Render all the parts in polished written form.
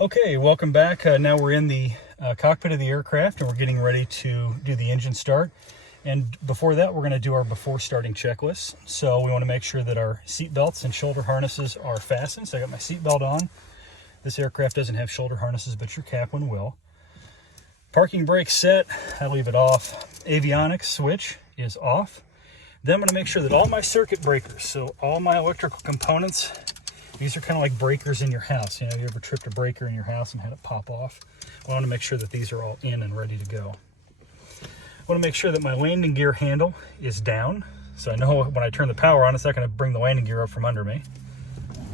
Okay, welcome back. Now we're in the cockpit of the aircraft and we're getting ready to do the engine start. And before that, we're going to do our before starting checklist. So we want to make sure that our seat belts and shoulder harnesses are fastened. So I got my seat belt on. This aircraft doesn't have shoulder harnesses, but your cap one will. Parking brake set, I leave it off. Avionics switch is off. Then I'm going to make sure that all my circuit breakers, so all my electrical components, these are kind of like breakers in your house. You know, you ever tripped a breaker in your house and had it pop off? Well, I want to make sure that these are all in and ready to go. I want to make sure that my landing gear handle is down. So I know when I turn the power on, it's not going to bring the landing gear up from under me.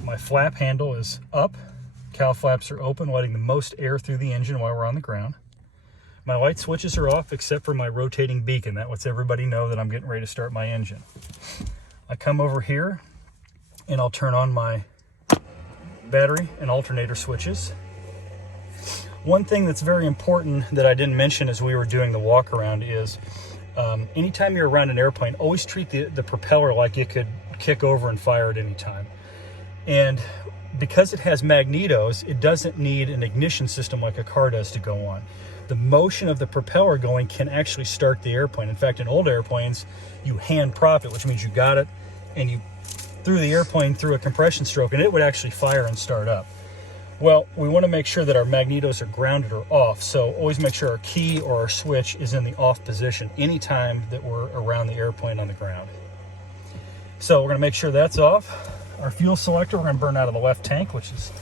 My flap handle is up. Cowl flaps are open, letting the most air through the engine while we're on the ground. My light switches are off except for my rotating beacon. That lets everybody know that I'm getting ready to start my engine. I come over here and I'll turn on my battery and alternator switches. One thing that's very important that I didn't mention as we were doing the walk around is anytime you're around an airplane, always treat the propeller like it could kick over and fire at any time. And because it has magnetos, it doesn't need an ignition system like a car does to go on. The motion of the propeller going can actually start the airplane. In fact, in old airplanes, you hand prop it, which means you got it, and you threw the airplane through a compression stroke, and it would actually fire and start up. Well, we want to make sure that our magnetos are grounded or off, so always make sure our key or our switch is in the off position anytime that we're around the airplane on the ground. So we're going to make sure that's off. Our fuel selector, we're going to burn out of the left tank, which is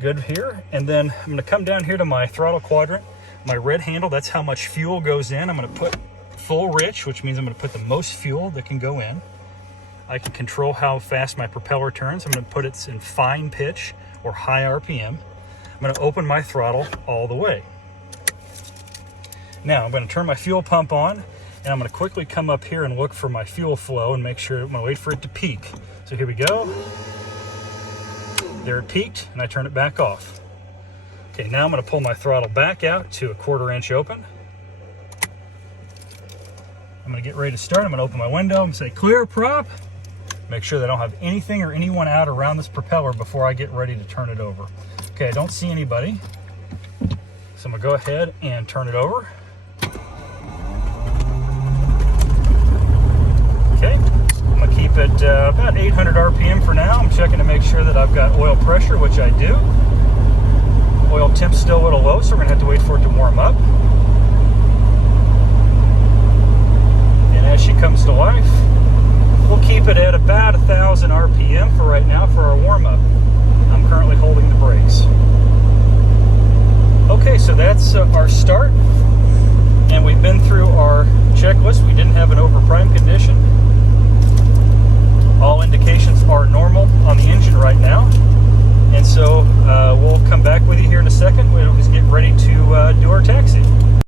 good here. And then I'm going to come down here to my throttle quadrant. My red handle, that's how much fuel goes in. I'm going to put full rich, which means I'm going to put the most fuel that can go in. I can control how fast my propeller turns. I'm going to put it in fine pitch or high RPM. I'm going to open my throttle all the way. Now I'm going to turn my fuel pump on, and I'm going to quickly come up here and look for my fuel flow and make sure, I'm going to wait for it to peak. So here we go. There it peaked, and I turn it back off. Okay, now I'm going to pull my throttle back out to a 1/4 inch open. I'm going to get ready to start. I'm going to open my window and say clear prop. Make sure that I don't have anything or anyone out around this propeller before I get ready to turn it over. Okay, I don't see anybody. So I'm going to go ahead and turn it over. Okay, I'm going to keep it about 800 RPM for now. I'm checking to make sure that I've got oil pressure, which I do. Oil temp's still a little low, so we're going to have to wait for it to warm up. And as she comes to life, we'll keep it at about 1,000 RPM for right now for our warm-up. I'm currently holding the brakes. Okay, so that's our start. And we've been through our checklist. We didn't have an overprime condition. All indications are normal on the engine right now. And so we'll come back with you here in a second. We'll just get ready to do our taxi.